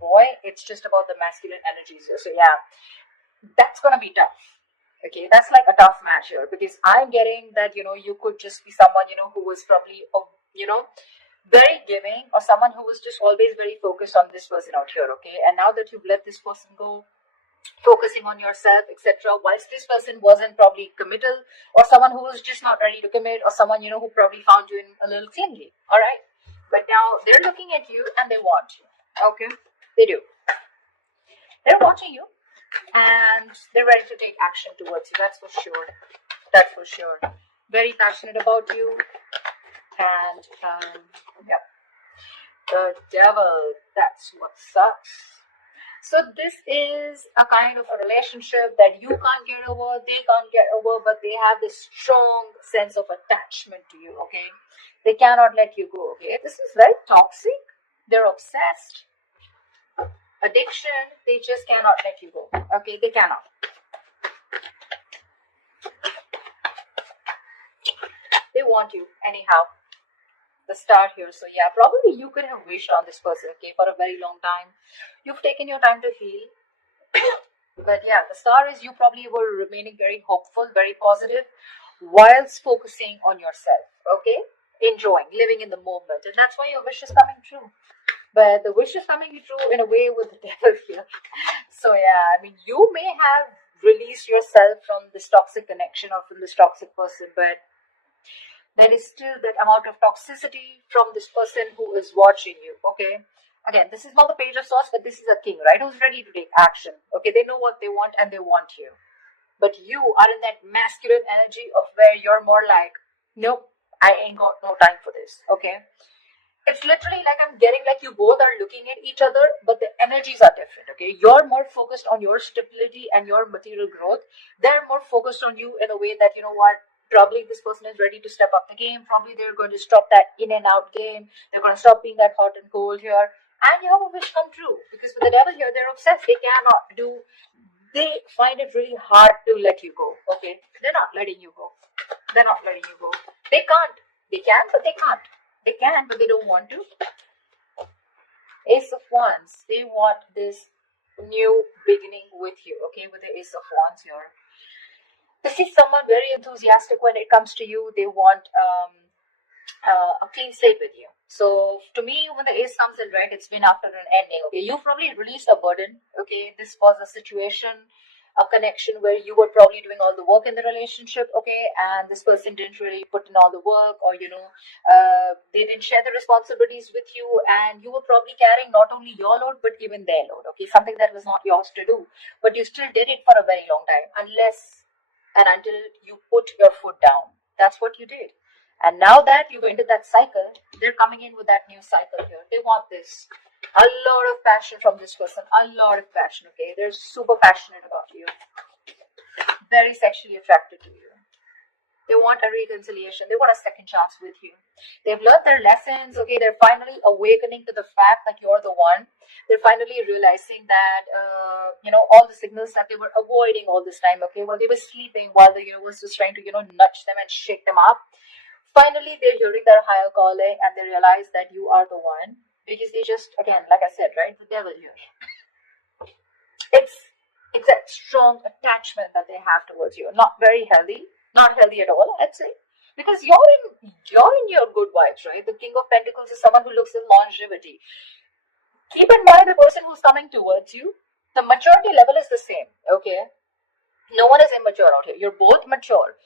boy. It's just about the masculine energies here. So yeah, that's gonna be tough. Okay, that's like a tough match here, because I'm getting that, you could just be someone, who was probably, very giving, or someone who was just always very focused on this person out here. Okay, and now that you've let this person go, focusing on yourself, etc., whilst this person wasn't probably committal, or someone who was just not ready to commit, or someone, who probably found you in a little clingy. All right, but now they're looking at you and they want you. Okay, they do. They're watching you and they're ready to take action towards you. That's for sure. That's for sure. Very passionate about you. And yeah, the devil, that's what sucks. So this is a kind of a relationship that you can't get over, they can't get over, but they have this strong sense of attachment to you. Okay, they cannot let you go. Okay, this is very toxic. They're obsessed. Addiction, they just cannot let you go. Okay, they cannot. They want you anyhow. The start here. So yeah, probably you could have wished on this person, okay, for a very long time. You've taken your time to heal. But yeah, the star is you probably were remaining very hopeful, very positive, whilst focusing on yourself. Okay, enjoying, living in the moment, and that's why your wish is coming true. But the wish is coming true in a way with the devil here. So yeah, I mean, you may have released yourself from this toxic connection or from this toxic person, but there is still that amount of toxicity from this person who is watching you. Okay, again, this is not the Page of Swords, but this is a king, right, who's ready to take action. Okay, they know what they want and they want you. But you are in that masculine energy of where you're more like, nope, I ain't got no time for this. Okay, it's literally like I'm getting like you both are looking at each other, but the energies are different. Okay, you're more focused on your stability and your material growth. They're more focused on you in a way that, you know what, probably this person is ready to step up the game. Probably they're going to stop that in and out game. They're going to stop being that hot and cold here. And you have a wish come true, because with the devil here, they're obsessed. They cannot do, they find it really hard to let you go. Okay, they're not letting you go. They're not letting you go. They can't. They can, but they can't. They can, but they don't want to. Ace of Wands. They want this new beginning with you. Okay, with the Ace of Wands here. This is someone very enthusiastic when it comes to you. They want a clean slate with you. So to me, when the ace comes in, right, it's been after an ending. Okay, you probably released a burden. Okay, this was a situation, a connection where you were probably doing all the work in the relationship. Okay, and this person didn't really put in all the work, or they didn't share the responsibilities with you, and you were probably carrying not only your load but even their load. Okay, something that was not yours to do, but you still did it for a very long time, unless and until you put your foot down. That's what you did. And now that you've entered that cycle, they're coming in with that new cycle here. They want this. A lot of passion from this person. A lot of passion, okay? They're super passionate about you. Very sexually attracted to you. They want a reconciliation. They want a second chance with you. They've learned their lessons, okay? They're finally awakening to the fact that you're the one. They're finally realizing that, all the signals that they were avoiding all this time, okay? While they were sleeping, while the universe was trying to, nudge them and shake them up. Finally, they're hearing their higher calling and they realize that you are the one. Because they just, again, like I said, right, the devil here. It's that strong attachment that they have towards you. Not very healthy. Not healthy at all, I'd say. Because you're in your good vibes, right? The King of Pentacles is someone who looks at longevity. Keep in mind the person who's coming towards you, the maturity level is the same, okay? No one is immature out here. You're both mature.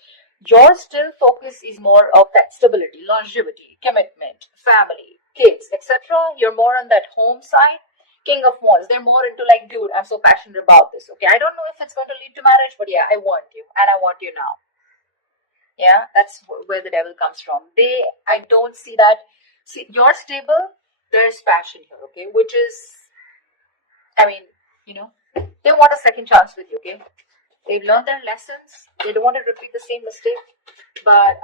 Your still focus is more of that stability, longevity, commitment, family, kids, etc. You're more on that home side. King of Wands, they're more into like, dude, I'm so passionate about this, okay? I don't know if it's going to lead to marriage, but yeah, I want you, and I want you now. Yeah, that's where the devil comes from. I don't see that. See, you're stable, there's passion here, okay? Which is, they want a second chance with you, okay? They've learned their lessons. They don't want to repeat the same mistake. But,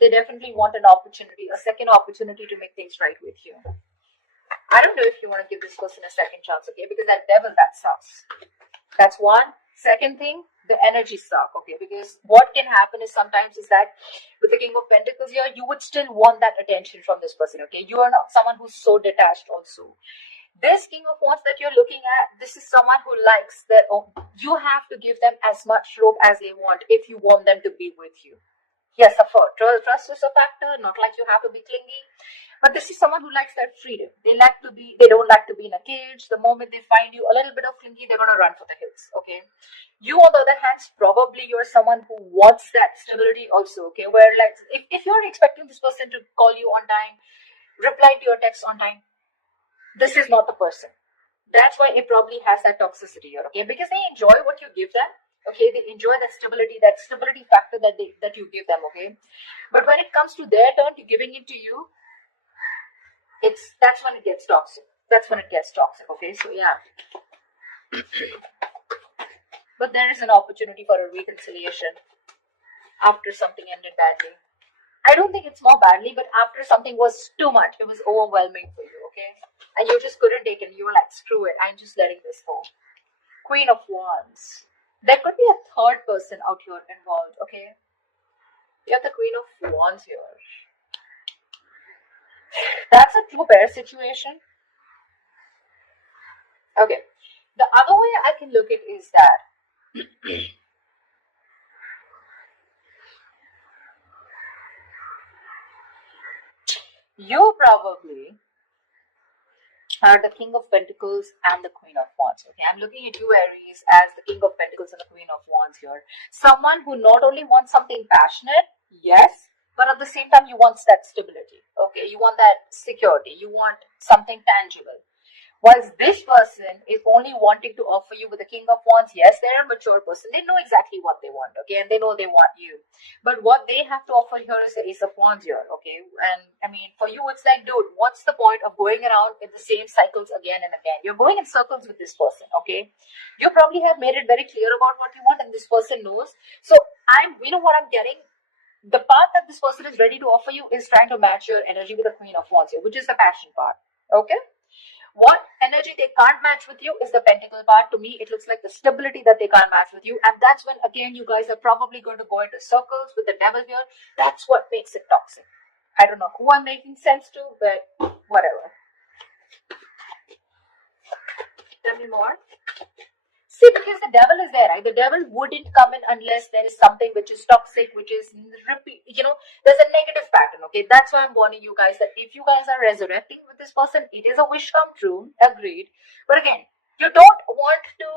they definitely want an opportunity, a second opportunity to make things right with you. I don't know if you want to give this person a second chance, okay? Because that devil, that sucks. That's one. Second thing, the energy suck, okay? Because what can happen is sometimes is that with the King of Pentacles here, you would still want that attention from this person, okay? You are not someone who's so detached also. This King of Wands that you're looking at, this is someone who likes that. Oh, you have to give them as much rope as they want if you want them to be with you. Yes, of course, trust is a factor, not like you have to be clingy. But this is someone who likes that freedom. They don't like to be in a cage. The moment they find you a little bit of clingy, they're gonna run for the hills, okay? You, on the other hand, probably you're someone who wants that stability also, okay? Where like, if you're expecting this person to call you on time, reply to your text on time, this is not the person. That's why it probably has that toxicity here, okay? Because they enjoy what you give them, okay? They enjoy that stability factor that you give them, okay? But when it comes to their turn to giving it to you, that's when it gets toxic. Okay? So yeah. But there is an opportunity for a reconciliation after something ended badly. I don't think it's more badly, but after something was too much, it was overwhelming for you, okay? And you just couldn't take it. You were like, screw it, I'm just letting this go. Queen of Wands. There could be a third person out here involved, okay? You have the Queen of Wands here. That's a true pair situation. Okay. The other way I can look at it is that you probably are the King of Pentacles and the Queen of Wands. Okay, I'm looking at you, Aries, as the King of Pentacles and the Queen of Wands here. Someone who not only wants something passionate, yes, but at the same time you want that stability. Okay, you want that security. You want something tangible. Whilst this person is only wanting to offer you with the King of Wands, yes, they're a mature person. They know exactly what they want, okay, and they know they want you. But what they have to offer here is the Ace of Wands here, okay? And I mean, for you, it's like, dude, what's the point of going around in the same cycles again and again? You're going in circles with this person, okay? You probably have made it very clear about what you want, and this person knows. So you know what I'm getting? The part that this person is ready to offer you is trying to match your energy with the Queen of Wands here, which is the passion part, okay? What energy they can't match with you is the pentacle part. To me, it looks like the stability that they can't match with you. And that's when, again, you guys are probably going to go into circles with the devil here. That's what makes it toxic. I don't know who I'm making sense to, but whatever. Tell me more. See, because the devil is there, right? The devil wouldn't come in unless there is something which is toxic, which is, there's a negative pattern, okay? That's why I'm warning you guys that if you guys are resurrecting with this person, it is a wish come true, agreed. But again, you don't want to,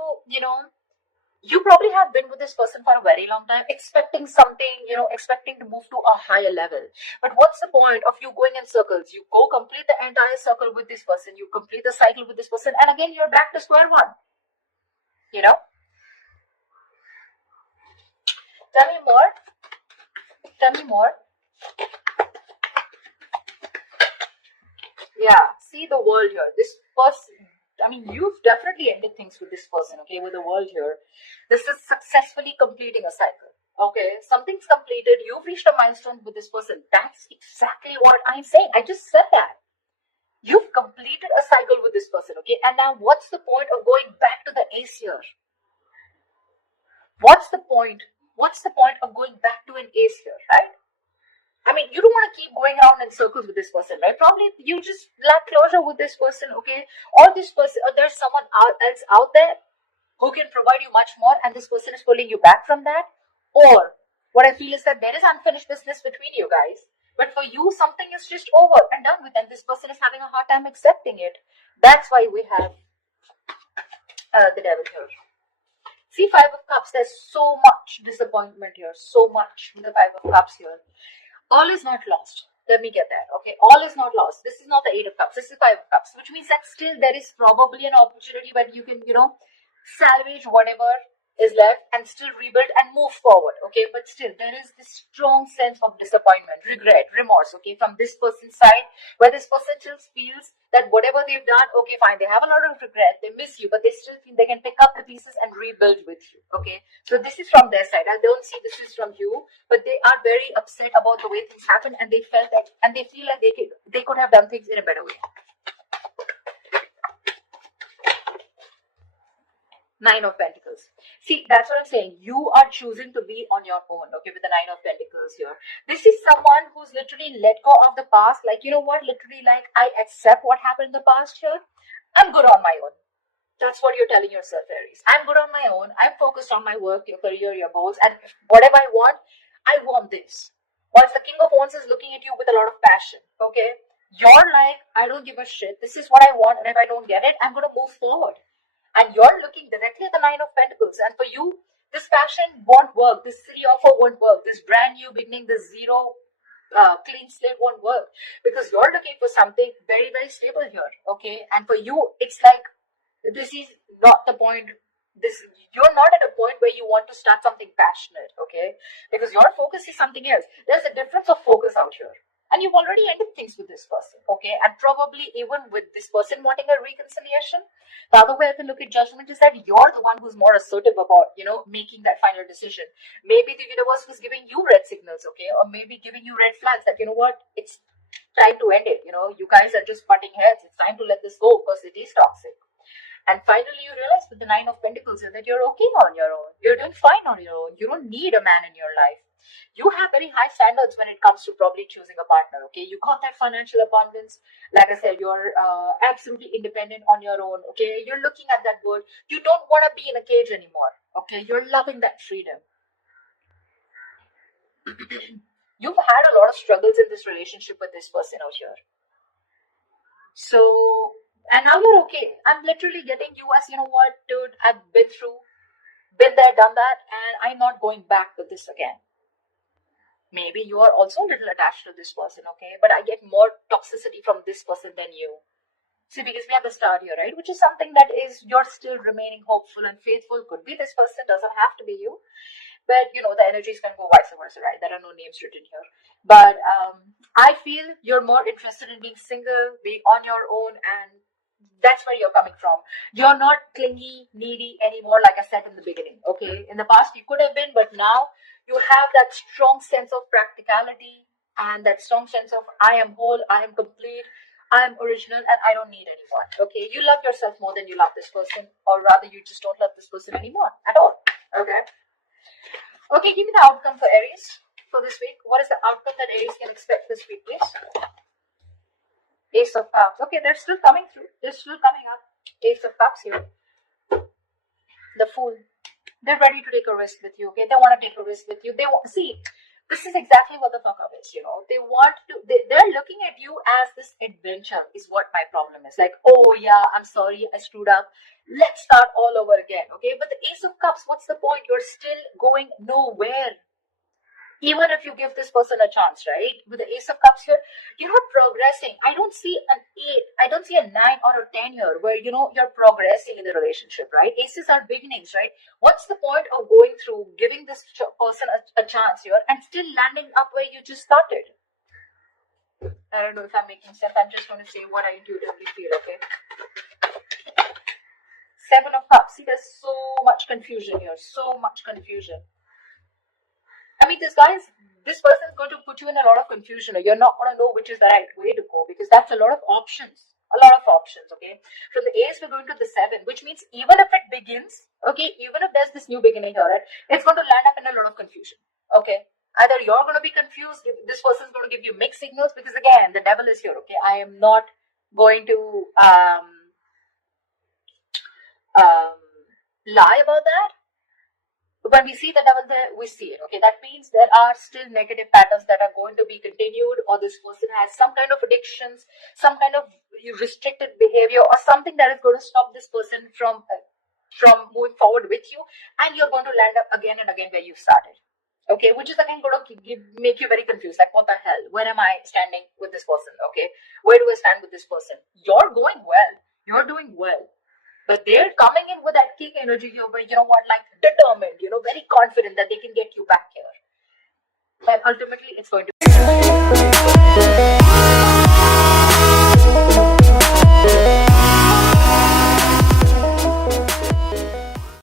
you probably have been with this person for a very long time, expecting something, expecting to move to a higher level. But what's the point of you going in circles? You go complete the entire circle with this person, you complete the cycle with this person, and again, you're back to square one. Tell me more. Yeah, see the world here. This person, you've definitely ended things with this person, okay, with the world here. This is successfully completing a cycle, okay? Something's completed. You've reached a milestone with this person. That's exactly what I'm saying. I just said that. You've completed a cycle with this person, okay? And now what's the point of going back to the ace here? What's the point? What's the point of going back to an ace here, right? You don't want to keep going around in circles with this person, right? Probably you just lack closure with this person, okay? Or this person, or there's someone else out there who can provide you much more, and this person is pulling you back from that. Or what I feel is that there is unfinished business between you guys, but for you, something is just over and done with, and this person is having a hard time accepting it. That's why we have the devil here. See, Five of Cups, there's so much disappointment here, so much with the Five of Cups here. All is not lost. Let me get that, okay? All is not lost. This is not the Eight of Cups. This is Five of Cups, which means that still there is probably an opportunity where you can, salvage whatever is left and still rebuild and move forward, okay? But still, there is this strong sense of disappointment, regret, remorse, okay, from this person's side, where this person still feels that whatever they've done, okay, fine, they have a lot of regret, they miss you, but they still feel they can pick up the pieces and rebuild with you, okay? So this is from their side. I don't see this is from you, but they are very upset about the way things happen, and they felt that, and they feel like they could have done things in a better way. Nine of Pentacles. See, that's what I'm saying. You are choosing to be on your own, okay, with the Nine of Pentacles here. This is someone who's literally let go of the past. Like, you know what? Literally, like, I accept what happened in the past here. I'm good on my own. That's what you're telling yourself, Aries. I'm good on my own. I'm focused on my work, your career, your goals, and whatever I want this. Once the King of Wands is looking at you with a lot of passion, okay? You're like, I don't give a shit. This is what I want, and if I don't get it, I'm going to move forward. And you're looking directly at the Nine of Pentacles. And for you, this passion won't work. This silly offer won't work. This brand new beginning, this zero clean slate won't work. Because you're looking for something very, very stable here. Okay. And for you, it's like, this is not the point. You're not at a point where you want to start something passionate. Okay. Because your focus is something else. There's a difference of focus out here. And you've already ended things with this person, okay? And probably even with this person wanting a reconciliation, the other way I can look at judgment is that you're the one who's more assertive about, making that final decision. Maybe the universe was giving you red signals, okay? Or maybe giving you red flags that, you know what, it's time to end it. You guys are just butting heads. It's time to let this go because it is toxic. And finally, you realize with the Nine of Pentacles that you're okay on your own. You're doing fine on your own. You don't need a man in your life. You have very high standards when it comes to probably choosing a partner, okay? You got that financial abundance. Like I said, you're absolutely independent on your own, okay? You're looking at that word. You don't want to be in a cage anymore, okay? You're loving that freedom. You've had a lot of struggles in this relationship with this person out here. So, and now you're okay. I'm literally getting you as, you know what, dude, I've been there, done that, and I'm not going back to this again. Maybe you are also a little attached to this person, okay? But I get more toxicity from this person than you. See, because we have the star here, right? Which is something that is, you're still remaining hopeful and faithful. Could be this person, doesn't have to be you. But, the energies can go vice versa, right? There are no names written here. But I feel you're more interested in being single, being on your own, and that's where you're coming from. You're not clingy, needy anymore, like I said in the beginning, okay? In the past, you could have been, but now you have that strong sense of practicality and that strong sense of I am whole, I am complete, I am original, and I don't need anyone, okay? You love yourself more than you love this person, or rather you just don't love this person anymore at all, okay? Okay, give me the outcome for Aries for this week. What is the outcome that Aries can expect this week, please? Ace of Cups. Okay, they're still coming through. They're still coming up. Ace of Cups here. The Fool. They're ready to take a risk with you, okay? They want to take a risk with you. See, this is exactly what the fuck up is, they're looking at you as this adventure is what my problem is. Like, oh yeah, I'm sorry, I screwed up. Let's start all over again, okay? But the Ace of Cups, what's the point? You're still going nowhere. Even if you give this person a chance, right? With the Ace of Cups here, you're not progressing. I don't see an 8, I don't see a 9 or a 10 here where, you're progressing in the relationship, right? Aces are beginnings, right? What's the point of going through, giving this person a chance here and still landing up where you just started? I don't know if I'm making sense. I'm just going to say what I intuitively feel, okay? 7 of Cups. See, there's so much confusion here. So much confusion. I mean, this person is going to put you in a lot of confusion. You're not going to know which is the right way to go because that's a lot of options. A lot of options, okay? From the Ace, we're going to the 7, which means even if it begins, okay, even if there's this new beginning here, right, it's going to land up in a lot of confusion, okay? Either you're going to be confused, this person's going to give you mixed signals because, again, the devil is here, okay? I am not going to lie about that. When we see the devil there, we see it, okay? That means there are still negative patterns that are going to be continued, or this person has some kind of addictions, some kind of restricted behavior, or something that is going to stop this person from moving forward with you, and you're going to land up again and again where you started, okay? Which is again going to make you very confused, like, what the hell? Where am I standing with this person, okay? Where do I stand with this person? You're going well. You're doing well. But they're coming in with that king energy here where, like determined, very confident that they can get you back here. And ultimately, it's going to